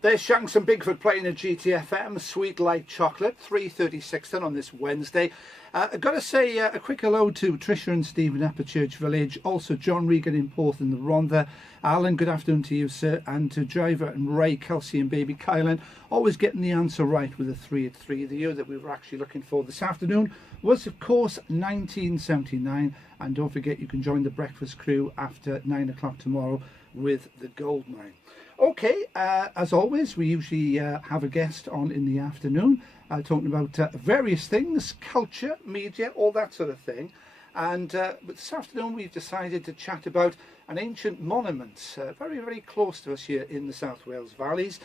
There's Shanks and Bigfoot playing at GTFM, Sweet Like Chocolate, 3:36 then on this Wednesday. I've got to say a quick hello to Tricia and Stephen up at Church Village, also John Regan in Porth in the Rhondda. Alan, good afternoon to you, sir, and to Driver and Ray, Kelsey and baby Kylan, always getting the answer right with a 3 at 3. The year that we were actually looking for this afternoon was, of course, 1979, and don't forget you can join the breakfast crew after 9 o'clock tomorrow with the gold mine. Okay, as always, we usually have a guest on in the afternoon talking about various things, culture, media, all that sort of thing. And this afternoon we've decided to chat about an ancient monument very, very close to us here in the South Wales Valleys.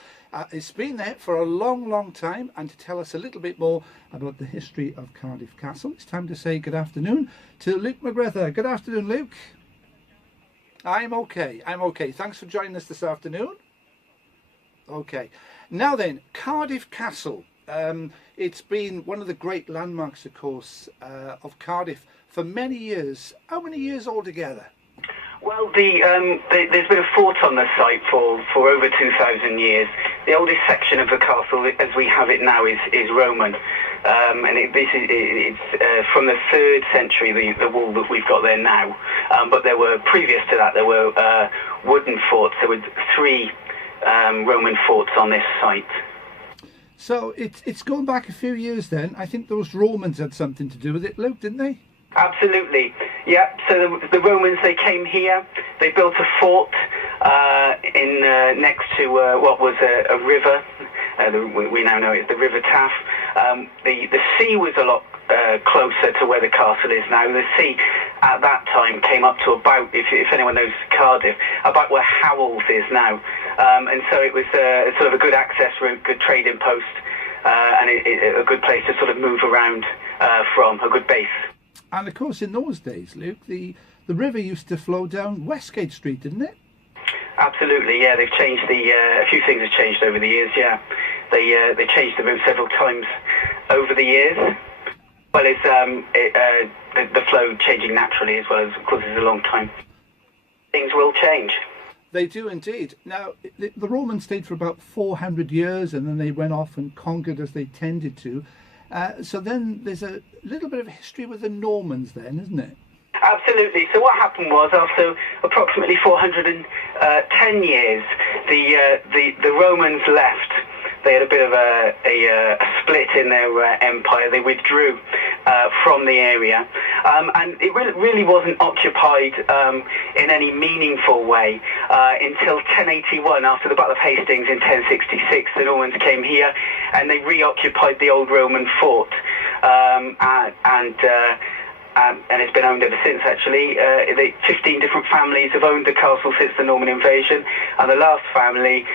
It's been there for a long, long time, and to tell us a little bit more about the history of Cardiff Castle, it's time to say good afternoon to Luke McGruther. Good afternoon, Luke. I'm okay. Thanks for joining us this afternoon. Okay. Now then, Cardiff Castle. It's been one of the great landmarks, of course, of Cardiff for many years. How many years altogether? Well, there's been a fort on the site for over 2,000 years. The oldest section of the castle, as we have it now, is Roman. And it's from the 3rd century, the wall that we've got there now. But there were, previous to that, there were wooden forts. There were 3 Roman forts on this site. So it's going back a few years then. I think those Romans had something to do with it, Luke, didn't they? Absolutely, yeah. So the Romans, they came here, they built a fort next to what was a river. We now know it's the River Taff. The sea was a lot closer to where the castle is now. The sea at that time came up to about, if anyone knows Cardiff, about where Howells is now. And so it was sort of a good access route, good trading post, and a good place to sort of move around from, a good base. And of course, in those days, Luke, the river used to flow down Westgate Street, didn't it? Absolutely, yeah. They've changed a few things have changed over the years. Yeah, they changed the route several times over the years. Well, it's the flow changing naturally as well as, of course, it's a long time. Things will change. They do indeed. Now, the Romans stayed for about 400 years, and then they went off and conquered as they tended to. So then there's a little bit of history with the Normans then, isn't it? Absolutely. So what happened was, after approximately 410 years, the Romans left. They had a bit of a split in their empire. They withdrew from the area, and it really wasn't occupied in any meaningful way until 1081, after the Battle of Hastings in 1066. The Normans came here and they reoccupied the old Roman fort, and it's been owned ever since, actually. 15 different families have owned the castle since the Norman invasion, and the last family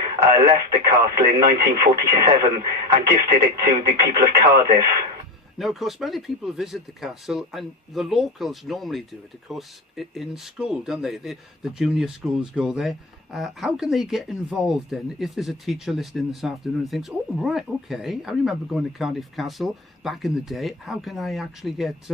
left the castle in 1947 and gifted it to the people of Cardiff. Now, of course, many people visit the castle, and the locals normally do it, of course, in school, don't they? The junior schools go there. How can they get involved then? If there's a teacher listening this afternoon and thinks, oh, right, okay, I remember going to Cardiff Castle back in the day. How can I actually get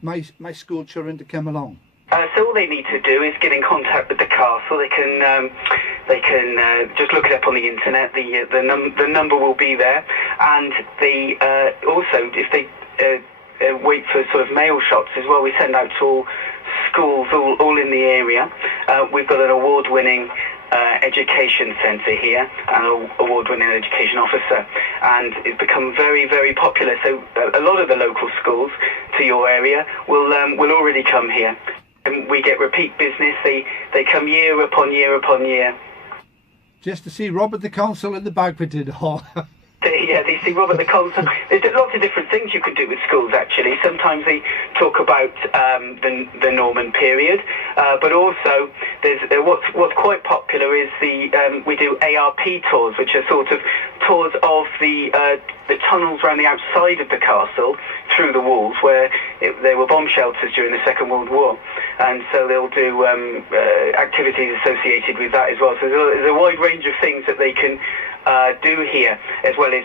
my school children to come along? So all they need to do is get in contact with the castle. They can just look it up on the internet. The number will be there, and they also, if they wait for sort of mail shots as well, we send out to all schools all in the area. We've got an award-winning education centre here, an award-winning education officer, and it's become very, very popular. So a lot of the local schools to your area will already come here, and we get repeat business. They come year upon year upon year. Just to see Robert the Consul in the banqueting hall. Yeah, they see Robert the Consul. There's lots of different things you can do with schools, actually. Sometimes they talk about the Norman period, but also there's what's quite popular is we do ARP tours, which are sort of tours of the tunnels around the outside of the castle through the walls, where there were bomb shelters during the Second World War, and so they'll do activities associated with that as well. So there's a wide range of things that they can do here, as well as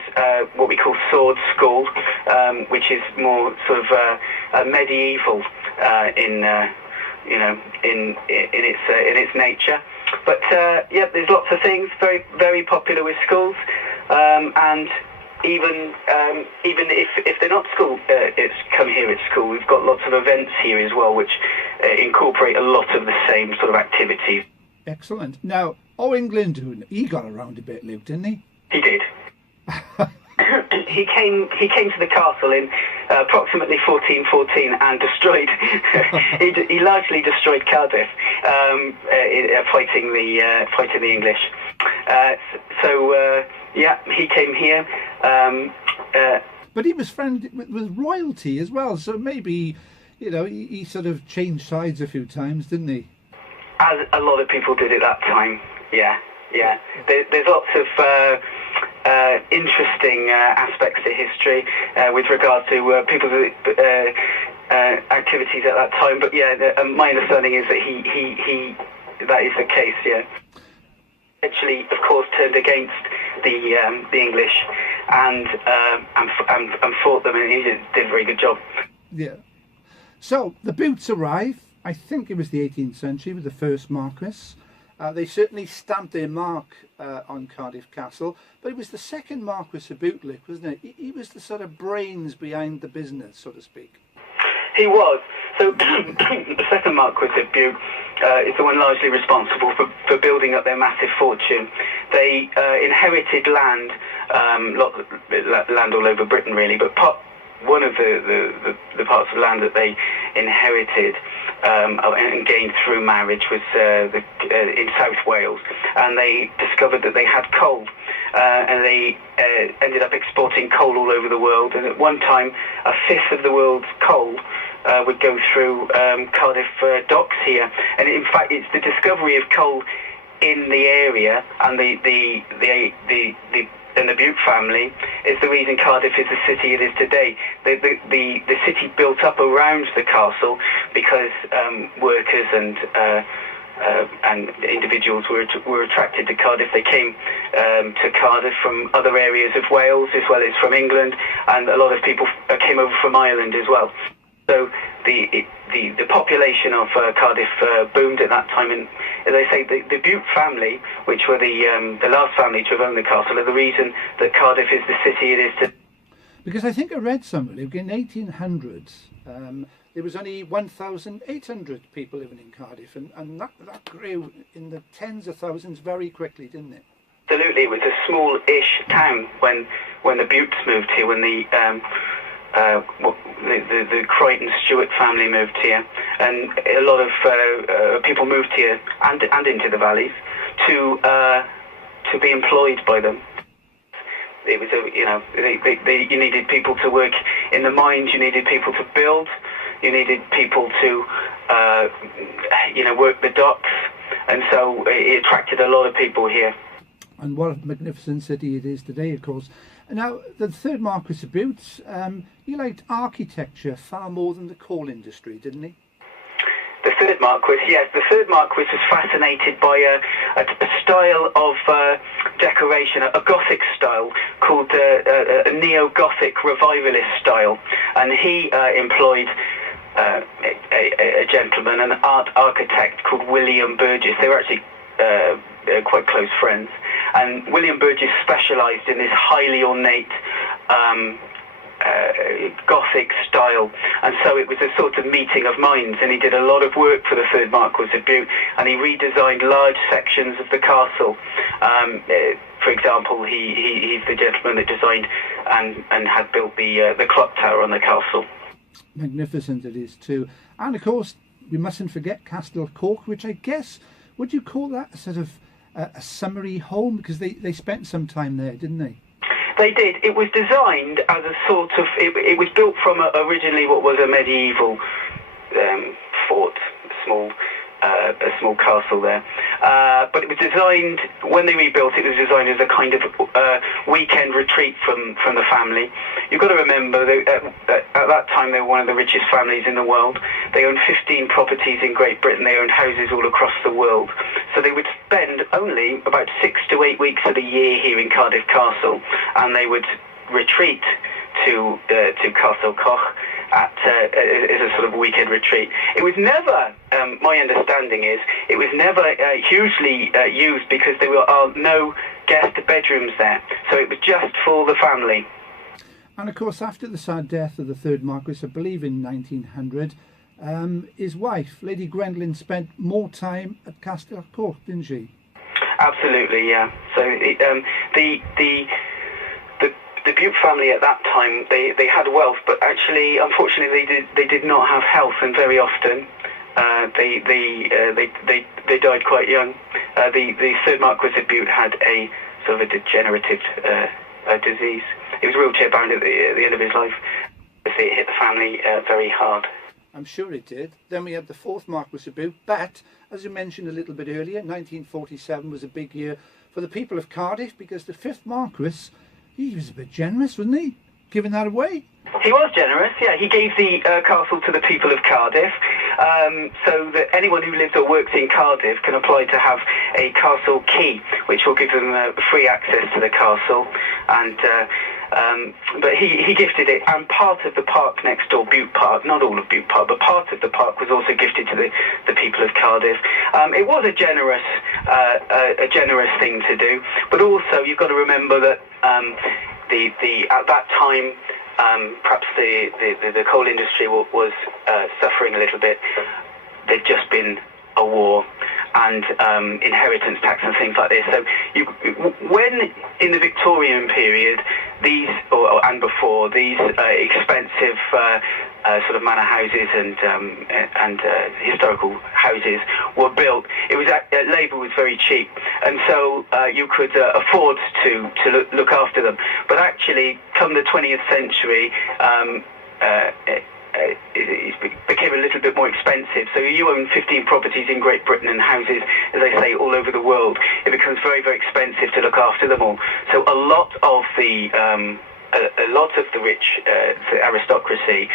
what we call sword school, which is more sort of medieval in its nature. Yeah, there's lots of things. Very, very popular with schools, and even if they're not school, it's come here at school. We've got lots of events here as well, which incorporate a lot of the same sort of activities. Excellent. Now, England, he got around a bit, Luke, didn't he? He did. He came to the castle in approximately 1414 and destroyed. he largely destroyed Cardiff, fighting the English. Yeah, he came here. But he was friendly with royalty as well, so maybe he sort of changed sides a few times, didn't he? As a lot of people did at that time. Yeah. There's lots of interesting aspects to history with regard to people's activities at that time. But yeah, my understanding is that he that is the case. Yeah. Actually, of course, turned against the English and fought them, and he did a very good job. Yeah. So the boots arrive. I think it was the 18th century with the first Marquis. They certainly stamped their mark on Cardiff Castle, but it was the second Marquis of Bute, wasn't it? He was the sort of brains behind the business, so to speak. He was. So the second Marquis of Bute is the one largely responsible for building up their massive fortune. They inherited land all over Britain, really, but one of the parts of land that they inherited and gained through marriage was in South Wales, and they discovered that they had coal, and they ended up exporting coal all over the world. And at one time, a fifth of the world's coal would go through Cardiff docks here. And in fact, it's the discovery of coal in the area and the Bute family is the reason Cardiff is the city it is today. The city built up around the castle because workers and individuals were attracted to Cardiff. They came to Cardiff from other areas of Wales as well as from England, and a lot of people came over from Ireland as well. So the population of Cardiff boomed at that time, and as I say, the Bute family, which were the last family to have owned the castle, are the reason that Cardiff is the city it is today. Because I think I read somewhere in 1800s there was only 1,800 people living in Cardiff, and that grew in the tens of thousands very quickly, didn't it? Absolutely, it was a small-ish town when the Butes moved here, when the Crichton Stewart family moved here, and a lot of people moved here and into the valleys to be employed by them. It was you needed people to work in the mines, you needed people to build, you needed people to work the docks, and so it attracted a lot of people here. And what a magnificent city it is today, of course. Now, the third Marquis of Bute, he liked architecture far more than the coal industry, didn't he? The third Marquis, yes. The third Marquis was fascinated by a style of decoration, a Gothic style called a Neo-Gothic revivalist style. And he employed a gentleman, an art architect called William Burgess. They were actually quite close friends. And William Burgess specialised in this highly ornate Gothic style, and so it was a sort of meeting of minds, and he did a lot of work for the third Marquis of Bute, and he redesigned large sections of the castle. For example, he's the gentleman that designed and had built the clock tower on the castle. Magnificent it is too. And of course, we mustn't forget Castle Cork, which I guess, would you call that a sort of a summary home? Because they spent some time there, didn't they? They did. It was designed as a sort of... It was built from originally what was a medieval fort, a small castle there. But it was designed, when they rebuilt it, was designed as a kind of weekend retreat from the family. You've got to remember that at that time they were one of the richest families in the world. They owned 15 properties in Great Britain. They owned houses all across the world. So they would spend only about 6 to 8 weeks of the year here in Cardiff Castle, and they would retreat to Castle Coch as a sort of weekend retreat. It was never my understanding is it was never hugely used because there are no guest bedrooms there, so it was just for the family. And of course, after the sad death of the third Marquis, I believe in 1900, his wife, Lady Gwendolen, spent more time at Castell Court, didn't she? Absolutely, yeah. So the Bute family at that time, they had wealth, but actually, unfortunately, they did not have health, and very often they died quite young. The third Marquis of Bute had a sort of a degenerative disease. He was wheelchair bound at the end of his life. It hit the family very hard. I'm sure it did. Then we had the fourth Marquis of Bute, but as you mentioned a little bit earlier, 1947 was a big year for the people of Cardiff, because the fifth Marquis, he was a bit generous, wasn't he? Giving that away. He was generous, yeah. He gave the castle to the people of Cardiff, so that anyone who lives or works in Cardiff can apply to have a castle key, which will give them free access to the castle. And but he gifted it, and part of the park next door, Bute Park, not all of Bute Park, but part of the park was also gifted to the people of Cardiff. It was a generous thing to do, but also you've got to remember that at that time, perhaps the coal industry was suffering a little bit. There'd just been a war and inheritance tax and things like this. So when in the Victorian period, and before, these expensive sort of manor houses and historical houses were built, it was labour was very cheap, and so you could afford to look after them. But actually, come the 20th century, it became a little bit more expensive. So you own 15 properties in Great Britain and houses, as I say, all over the world. It becomes very, very expensive to look after them all. So a lot of the rich the aristocracy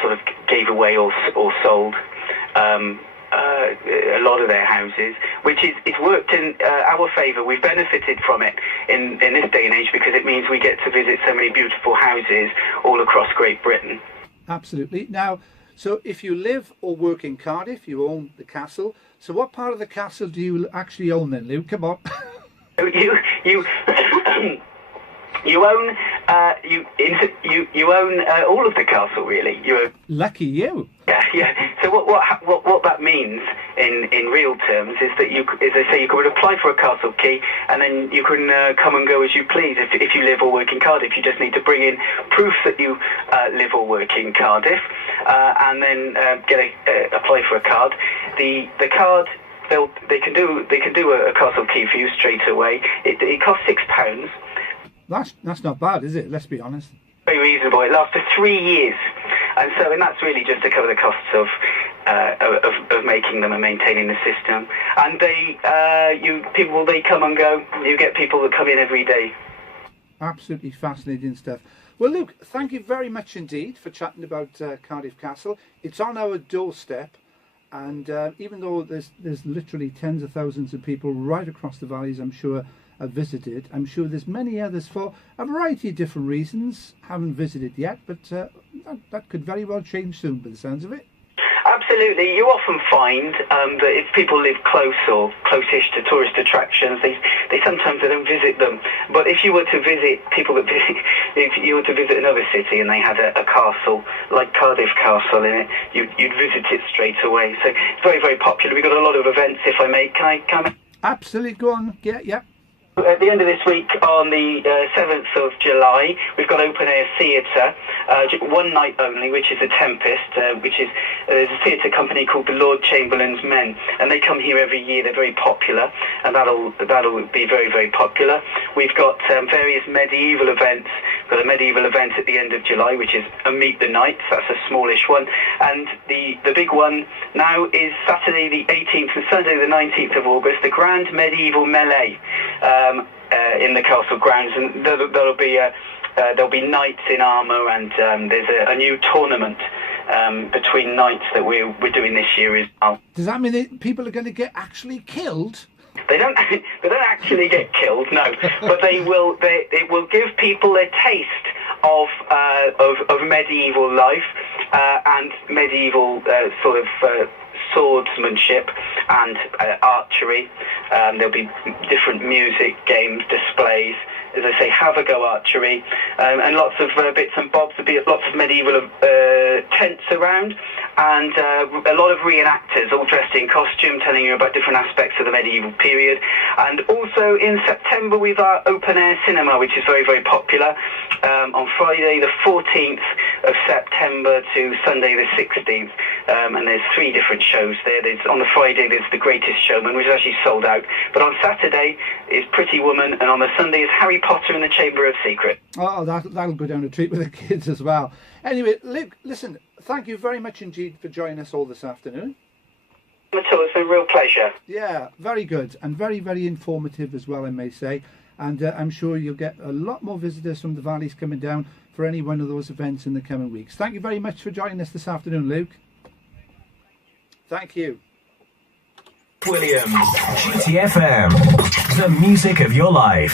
sort of gave away or sold a lot of their houses, which it's worked in our favour. We've benefited from it in this day and age, because it means we get to visit so many beautiful houses all across Great Britain. Absolutely. Now, so if you live or work in Cardiff, you own the castle. So what part of the castle do you actually own then, Luke? Come on. You own all of the castle, really. Lucky you. Yeah. So what that means in real terms is that as I say, you could apply for a castle key, and then you can come and go as you please. If you live or work in Cardiff, you just need to bring in proof that you live or work in Cardiff, and then apply for a card. The card. They can do a castle key for you straight away. It costs £6. That's not bad, is it? Let's be honest. Very reasonable. It lasts for 3 years, and that's really just to cover the costs of making them and maintaining the system. And they come and go. You get people that come in every day. Absolutely fascinating stuff. Well, Luke, thank you very much indeed for chatting about Cardiff Castle. It's on our doorstep, and even though there's literally tens of thousands of people right across the valleys, I'm sure, have visited. I'm sure there's many others for a variety of different reasons haven't visited yet, but that could very well change soon by the sounds of it. Absolutely. You often find that if people live close or close-ish to tourist attractions, they sometimes don't visit them. But if you were to visit if you were to visit another city and they had a castle like Cardiff Castle in it, you'd visit it straight away. So it's very, very popular. We've got a lot of events. If I may, can I come? Absolutely. Go on. Yeah. At the end of this week, on the 7th of July, we've got open-air theatre, one night only, which is The Tempest, there's a theatre company called the Lord Chamberlain's Men, and they come here every year. They're very popular, and that'll be very, very popular. We've got various medieval events. We've got a medieval event at the end of July, which is a Meet the Knights. That's a smallish one. And the big one now is Saturday the 18th and Sunday the 19th of August, the Grand Medieval Melee. In the castle grounds, and there'll be knights in armour, and there's a new tournament between knights that we're doing this year as well. Does that mean that people are going to get actually killed? They don't actually get killed, no, but it will give people a taste of medieval life, and medieval sort of swordsmanship and archery. There'll be different music, games, displays. As I say, have a go archery, and lots of bits and bobs. There'll be lots of medieval tents around, and a lot of reenactors all dressed in costume, telling you about different aspects of the medieval period. And also in September we've our open air cinema, which is very, very popular, on Friday the 14th of September to Sunday the 16th, and there's 3 different shows there. On the Friday there's The Greatest Showman, which is actually sold out, but on Saturday is Pretty Woman, and on the Sunday is Harry Potter and the Chamber of Secrets. Oh, that'll go down a treat with the kids as well. Anyway, Luke, listen, thank you very much indeed for joining us all this afternoon. It's been a real pleasure. Yeah, very good, and very, very informative as well, I may say. And I'm sure you'll get a lot more visitors from the valleys coming down for any one of those events in the coming weeks. Thank you very much for joining us this afternoon, Luke. Thank you. Williams, GTFM, the music of your life.